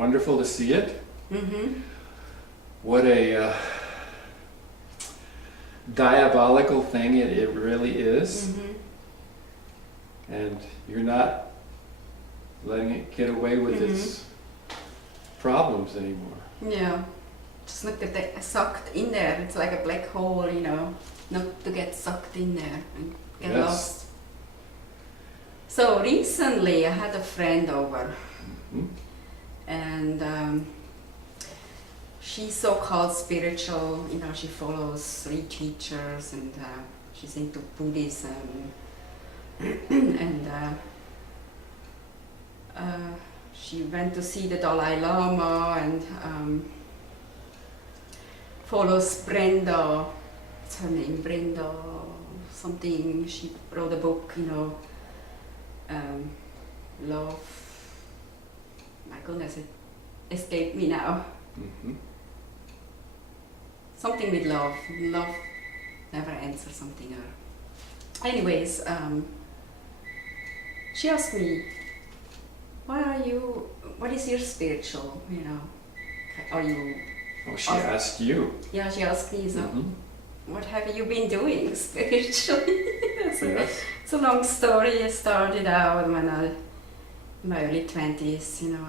wonderful to see it. Mm-hmm. What a diabolical thing it really is. Mm-hmm. And you're not letting it get away with its problems anymore. Yeah. Just not get sucked in there. It's like a black hole, you know, not to get sucked in there and get lost. So recently I had a friend over, and she's so-called spiritual, you know, she follows 3 teachers, and she's into Buddhism, and she went to see the Dalai Lama, and follows Brenda, what's her name, Brenda something, she wrote a book, you know, love, my goodness, it escaped me now. Something with love never ends or something. Anyways, she asked me, what is your spiritual, you know, are you... Oh, she asked you? Yeah, she asked me, so, what have you been doing spiritually? Yes. It's a long story. It started out when in my early 20s, you know,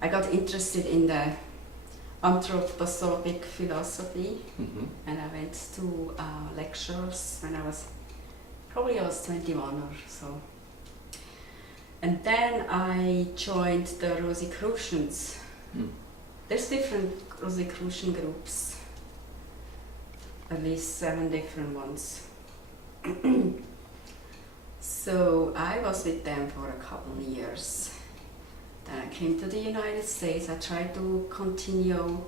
I got interested in the anthroposophic philosophy, and I went to lectures when I was 21 or so. And then I joined the Rosicrucians. There's different Rosicrucian groups, at least 7 different ones. So I was with them for a couple of years. Then I came to the United States. I tried to continue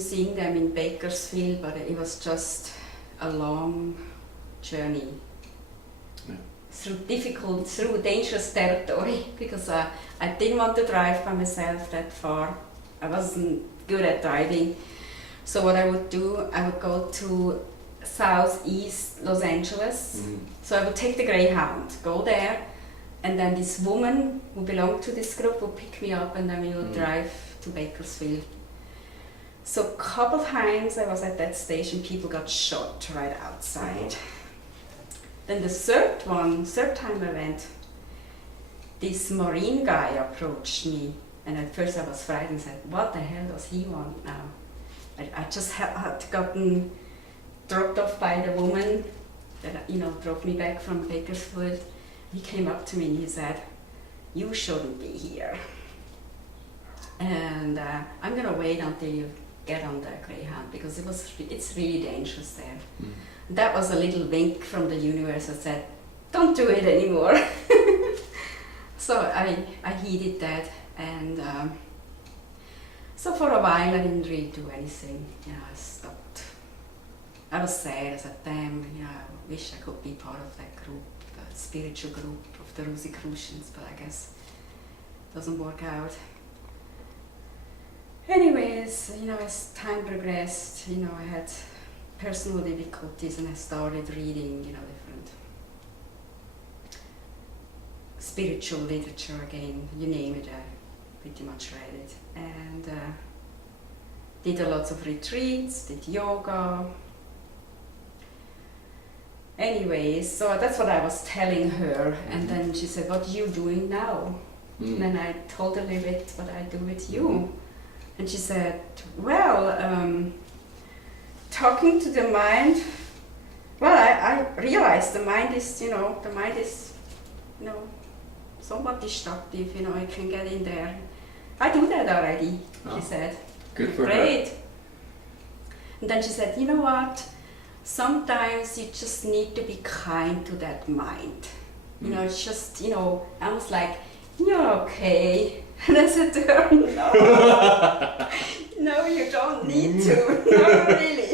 seeing them in Bakersfield, but it was just a long journey. Through dangerous territory, because I didn't want to drive by myself that far. I wasn't good at driving. So what I would do, I would go to southeast Los Angeles. So I would take the Greyhound, go there, and then this woman who belonged to this group would pick me up, and then we would drive to Bakersfield. So a couple times I was at that station, people got shot right outside. Then the third time I went, this Marine guy approached me, and at first I was frightened and said, what the hell does he want now? I just had gotten dropped off by the woman that, you know, drove me back from Bakersfield. He came up to me and he said, you shouldn't be here. And I'm gonna wait until you get on the Greyhound, because it's really dangerous there. That was a little wink from the universe that said, don't do it anymore. So I heeded that, and so for a while I didn't really do anything. You know, I stopped. I was sad. I said, damn, you know, I wish I could be part of that group, the spiritual group of the Rosicrucians, but I guess it doesn't work out. Anyways, you know, as time progressed, you know, I had personal difficulties, and I started reading, you know, different spiritual literature again, you name it, I pretty much read it. And did a lot of retreats, did yoga. Anyways, so that's what I was telling her, and then she said, what are you doing now? And then I told her a little bit what I do with you. And she said, well, talking to the mind, well, I realized the mind is, you know, somewhat destructive, you know, I can get in there. I do that already, she said. Good for Great. her. And then she said, you know what, sometimes you just need to be kind to that mind. You know, it's just, you know, almost like, you're okay. And I said to her, no, no, you don't need to, not really.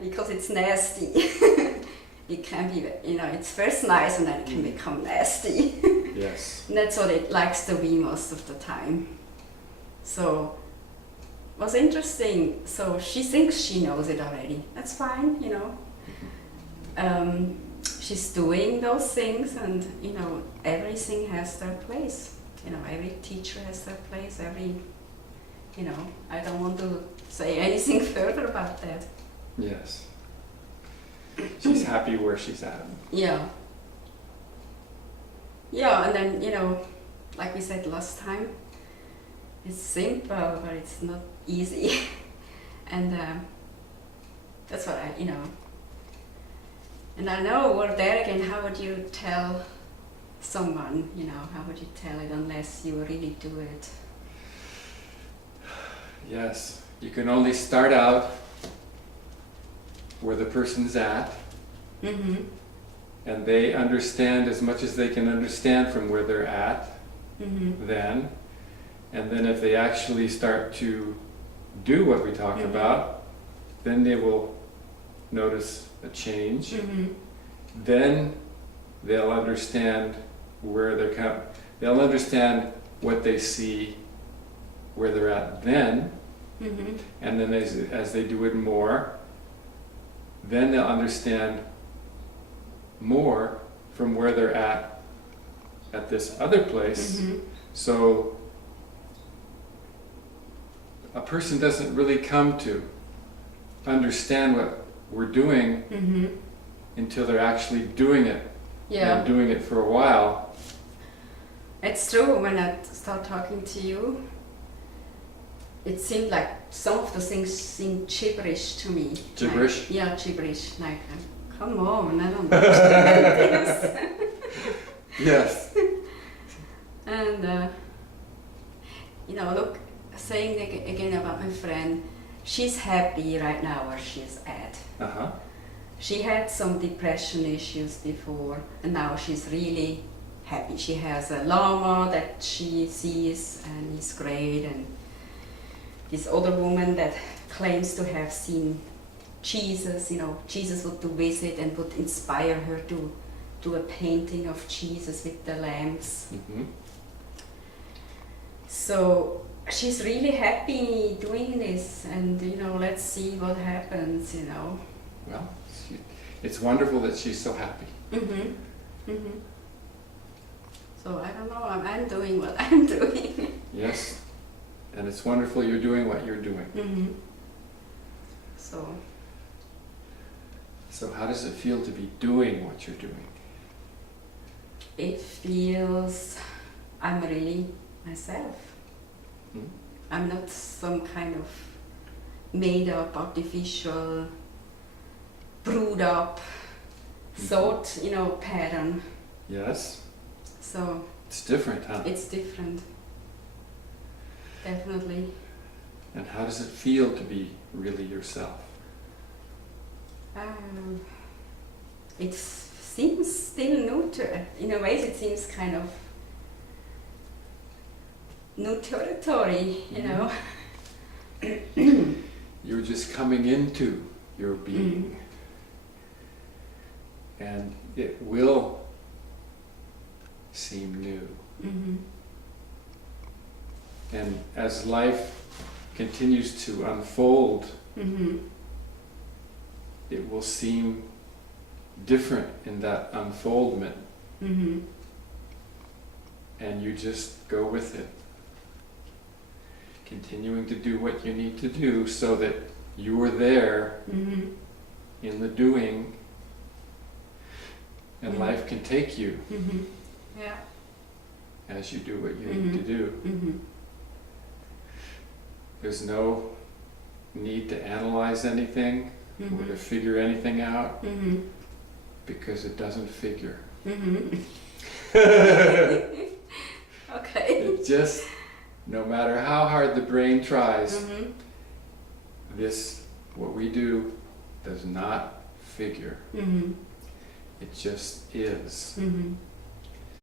Because it's nasty. It can be, you know, it's first nice and then it can become nasty. Yes. And that's what it likes to be most of the time. So, it was interesting. So she thinks she knows it already. That's fine, you know. She she's doing those things, and you know, everything has their place. You know, every teacher has their place. You know, I don't want to say anything further about that. Yes. She's happy where she's at. Yeah. Yeah, and then, you know, like we said last time, it's simple, but it's not easy. And that's what you know. And I know, well, there again, how would you tell someone, you know, how would you tell it unless you really do it? Yes, you can only start out where the person's at, Mm-hmm. and they understand as much as they can understand from where they're at Mm-hmm. then. And then if they actually start to do what we talk about, then they will notice a change. Mm-hmm. Then they'll understand where they'll understand what they see where they're at then. Mm-hmm. And then as they do it more, then they'll understand more from where they're at this other place. Mm-hmm. So a person doesn't really come to understand what we're doing Mm-hmm. until they're actually doing it. Yeah. And doing it for a while. It's true, when I start talking to you, it seemed like some of the things seem gibberish to me. Gibberish? Like, yeah, gibberish. Like, come on, I don't understand this. Yes. And, you know, look, saying again about my friend, she's happy right now where she's at. Uh-huh. She had some depression issues before, and now she's really happy. She has a llama that she sees, and he's great, and this other woman that claims to have seen Jesus, you know, Jesus would to visit and would inspire her to do a painting of Jesus with the lambs. Mm-hmm. So she's really happy doing this, and you know, let's see what happens, you know. Well, it's wonderful that she's so happy. Mm-hmm. Mm-hmm. So I don't know, I'm doing what I'm doing. Yes. And it's wonderful you're doing what you're doing. Mm-hmm. So how does it feel to be doing what you're doing? It feels I'm really myself. Hmm? I'm not some kind of made up, artificial, brewed up thought, you know, pattern. Yes. So It's different, huh? it's different. Definitely. And how does it feel to be really yourself? It seems still new to, in a way it seems kind of new territory, you know. You're just coming into your being. And it will seem new. Mm-hmm. And as life continues to unfold, Mm-hmm. it will seem different in that unfoldment. Mm-hmm. And you just go with it. Continuing to do what you need to do so that you are there Mm-hmm. in the doing, and Mhm. life can take you Mm-hmm. Yeah. as you do what you Mhm. need to do. Mm-hmm. There's no need to analyze anything or to figure anything out, Mm-hmm. because it doesn't figure. Mm-hmm. Okay. It just, no matter how hard the brain tries, Mm-hmm. what we do does not figure. Mm-hmm. It just is. Mm-hmm.